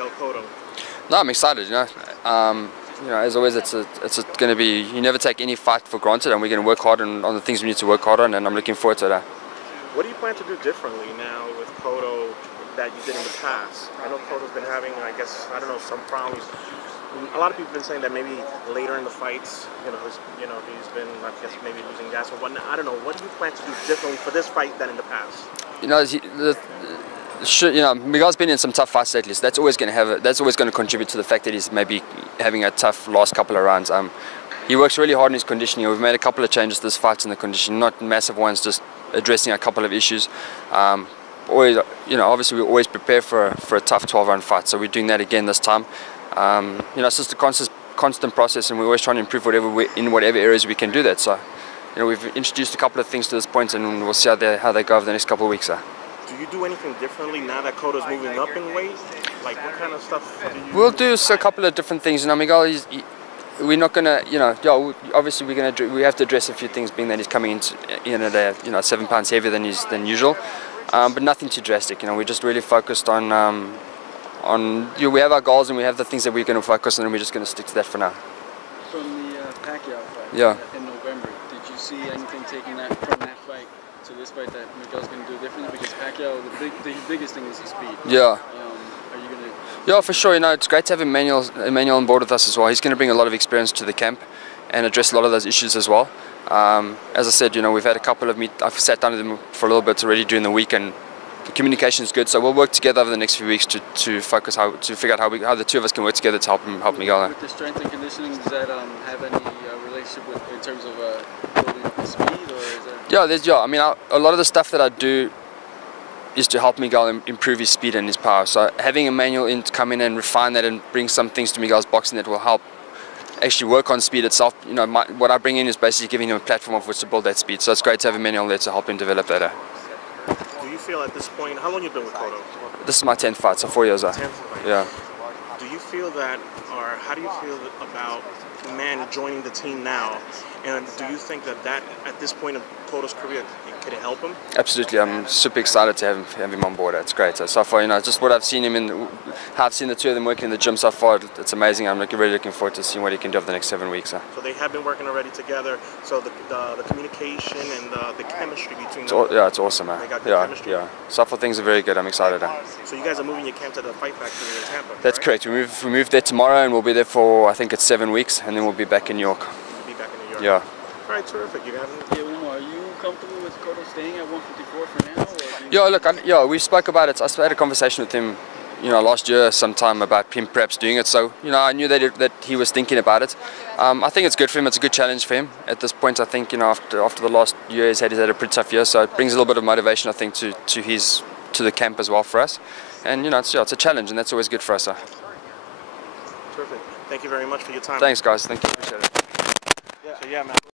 Miguel Cotto? No, I'm excited. As always, it's going to be. You never take any fight for granted, and we're going to work hard on the things we need to work hard on, and I'm looking forward to that. What do you plan to do differently now with Cotto that you did in the past? I know Cotto's been having, I guess, I don't know, some problems. A lot of people have been saying that maybe later in the fights, he's been, I guess, maybe losing gas or whatnot. I don't know. What do you plan to do differently for this fight than in the past? Miguel's been in some tough fights lately, so that's always going to contribute to the fact that he's maybe having a tough last couple of rounds. He works really hard in his conditioning. We've made a couple of changes to this fight in the conditioning, not massive ones, just addressing a couple of issues. Obviously we always prepare for a tough 12-round fight, so we're doing that again this time. It's just a constant process, and we're always trying to improve in whatever areas we can do that. So, we've introduced a couple of things to this point, and we'll see how they go over the next couple of weeks. Do you do anything differently now that Cotto's moving up in weight? Like, what kind of stuff do you We'll do a couple of different things. Miguel, we're not gonna, obviously we have to address a few things, being that he's coming in, 7 pounds heavier than usual, but nothing too drastic. We're just really focused on we have our goals and we have the things that we're going to focus on, and we're just going to stick to that for now. From the Pacquiao fight in November, did you see anything taking that from that fight to this fight that Miguel's going to do differently? Because Pacquiao, the biggest thing is his speed. Yeah. Are you going to? Yeah, for sure. It's great to have Emmanuel on board with us as well. He's going to bring a lot of experience to the camp and address a lot of those issues as well. As I said, we've had a couple of I've sat down with him for a little bit already during the week, and the communication is good. So we'll work together over the next few weeks to figure out how the two of us can work together to help Miguel. With the strength and conditioning, does that have any relationship in terms of building up the speed, or is that? A lot of the stuff that I do is to help Miguel improve his speed and his power. So having Emmanuel come in and refine that and bring some things to Miguel's boxing that will help actually work on speed itself. What I bring in is basically giving him a platform of which to build that speed. So it's great to have Emmanuel there to help him develop that. Do you feel at this point, how long have you been with Cotto? This is my 10th fight, so 4 years. 10th fight. Yeah. Do you feel that, or how do you feel about Man joining the team now? And do you think that at this point of Cotto's career, could it help him? Absolutely. I'm super excited to have him on board. It's great. So far, just what I've seen how I've seen the two of them working in the gym so far, it's amazing. I'm really looking forward to seeing what he can do over the next 7 weeks. So they have been working already together. So the communication and the chemistry between them. Yeah, it's awesome, man. They got good chemistry. Yeah. So far, things are very good. I'm excited. So you guys are moving your camp to the Fight Factory in Tampa. That's right? correct. We move there tomorrow, and we'll be there for, I think it's 7 weeks, and then we'll be back in New York. You'll be back in New York. Yeah. All right, terrific. Are you comfortable with Cotto staying at 154 for now? We spoke about it. I had a conversation with him, last year sometime about him perhaps doing it. So, I knew that he was thinking about it. I think it's good for him. It's a good challenge for him. At this point, I think, after the last year he's had a pretty tough year. So it brings a little bit of motivation, I think, to the camp as well for us. And, it's a challenge, and that's always good for us. Terrific. Thank you very much for your time. Thanks, guys. Thank you. Appreciate it. So, yeah, man.